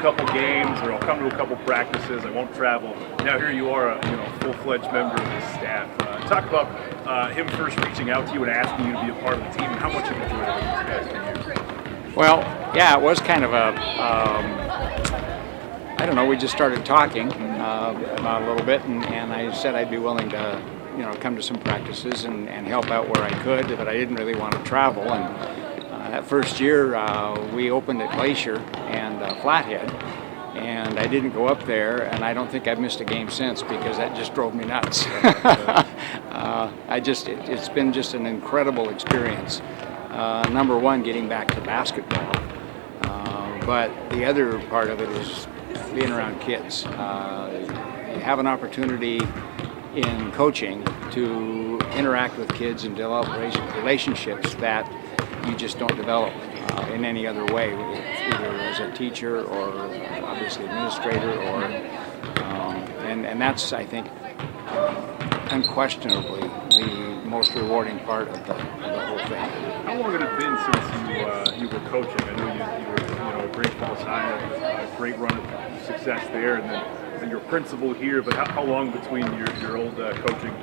couple games, or I'll come to a couple practices. I won't travel. Now here you are, a full-fledged member of the staff. Talk about him first reaching out to you and asking you to be a part of the team, and how much you enjoyed it these past 2 years. Well, yeah, it was kind of a, I don't know, we just started talking about a little bit, and I said I'd be willing to, come to some practices and help out where I could, but I didn't really want to travel. And that first year, we opened at Glacier and Flathead, and I didn't go up there, and I don't think I've missed a game since because that just drove me nuts. It's been just an incredible experience. Number one, getting back to basketball, but the other part of it is being around kids. You have an opportunity in coaching to interact with kids and develop relationships that you just don't develop in any other way, either as a teacher or obviously administrator, or and that's, I think, unquestionably the most rewarding part of the whole thing. How long had it been since you were coaching? I know you were at Great Falls High, a great run of success there, and then your principal here. But how long between your old coaching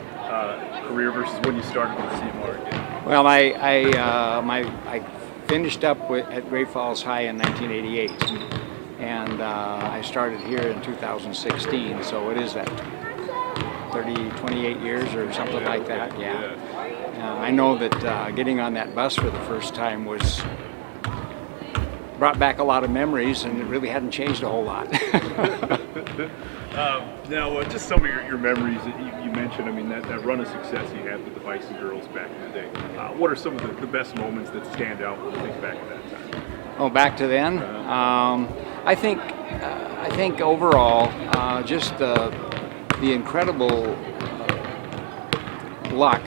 career versus when you started with CMR again? Well, I finished up at Great Falls High in 1988, and I started here in 2016. So it is that 28 years or something like that. Yeah. I know that getting on that bus for the first time brought back a lot of memories, and it really hadn't changed a whole lot. Now, just some of your memories that you mentioned. I mean, that run of success you had with the Bison girls back in the day. What are some of the best moments that stand out when you think back to that time? Oh, back to then? I think overall, just the incredible luck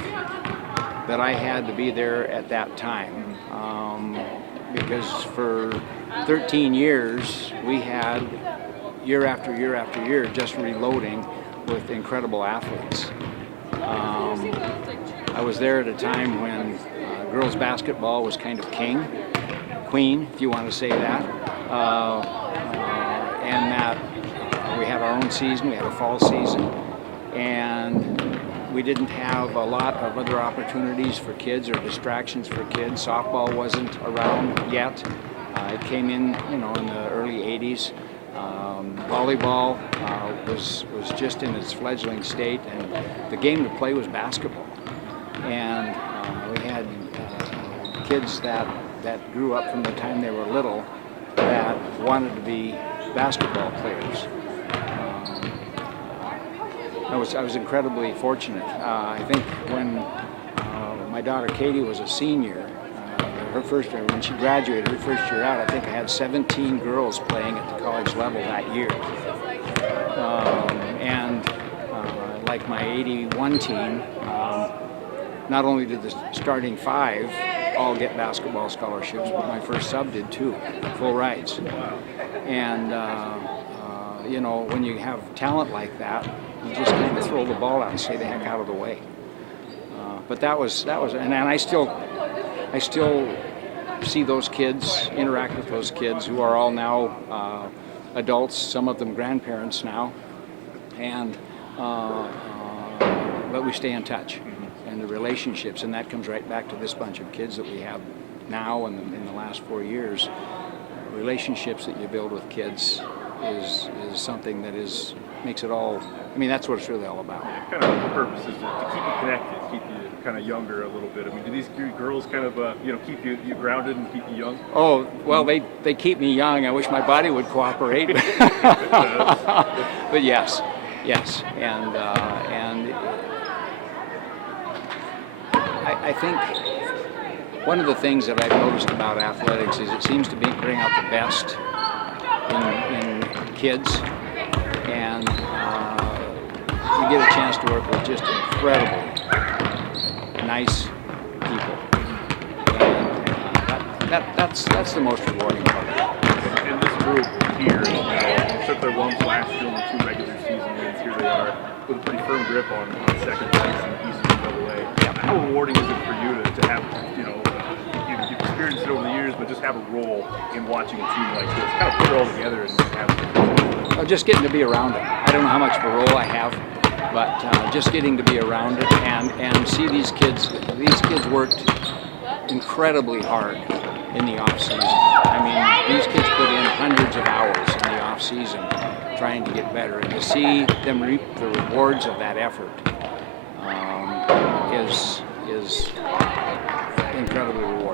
that I had to be there at that time, because for 13 years we had year after year after year just reloading with incredible athletes. I was there at a time when girls basketball was kind of queen, if you want to say that, and that we had our own season, we had a fall season, and we didn't have a lot of other opportunities for kids or distractions for kids. Softball wasn't around yet. It came in, in the early 80s. Volleyball was just in its fledgling state, and the game to play was basketball. And we had kids that grew up from the time they were little that wanted to be basketball players. I was incredibly fortunate. I think when my daughter Katie was a senior, when she graduated, her first year out, I think I had 17 girls playing at the college level that year. And like my 81 team, not only did the starting 5 all get basketball scholarships, but my first sub did too, full rides. And when you have talent like that, you just kind of throw the ball out and stay the heck out of the way. But that was, and I still see those kids, interact with those kids who are all now adults, some of them grandparents now, and but we stay in touch, and the relationships, and that comes right back to this bunch of kids that we have now and in the last 4 years. Relationships that you build with kids is something that makes it all. I mean, that's what it's really all about. Yeah, kind of the purpose is to keep you connected, keep you kind of younger a little bit. I mean, do these girls kind of keep you grounded and keep you young? Oh, well, they keep me young. I wish my body would cooperate. But yes, and I think one of the things that I've noticed about athletics is it seems to bring out the best in kids, and you get a chance to work with just incredibly nice people, and that's the most rewarding part. And this group here, took their lumps last year on 2 regular season wins. Here they are with a pretty firm grip on second place in the Eastern AA. How rewarding is it for you to have, you've experienced it over the years, but just have a role in watching a team like this, kind of put it all together and have Just getting to be around it. I don't know how much of a role I have, but just getting to be around it and see these kids. These kids worked incredibly hard in the off season. I mean, these kids put in hundreds of hours in the off season trying to get better, and to see them reap the rewards of that effort is incredibly rewarding.